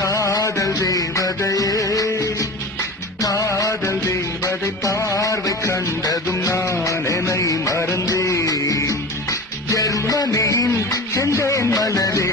காதல் தேவதையே காதல் தேவதை பார்வை கண்டதும் நான் என்னை மறந்தேன் ஜெர்மனியின் செந்தேன் மலரே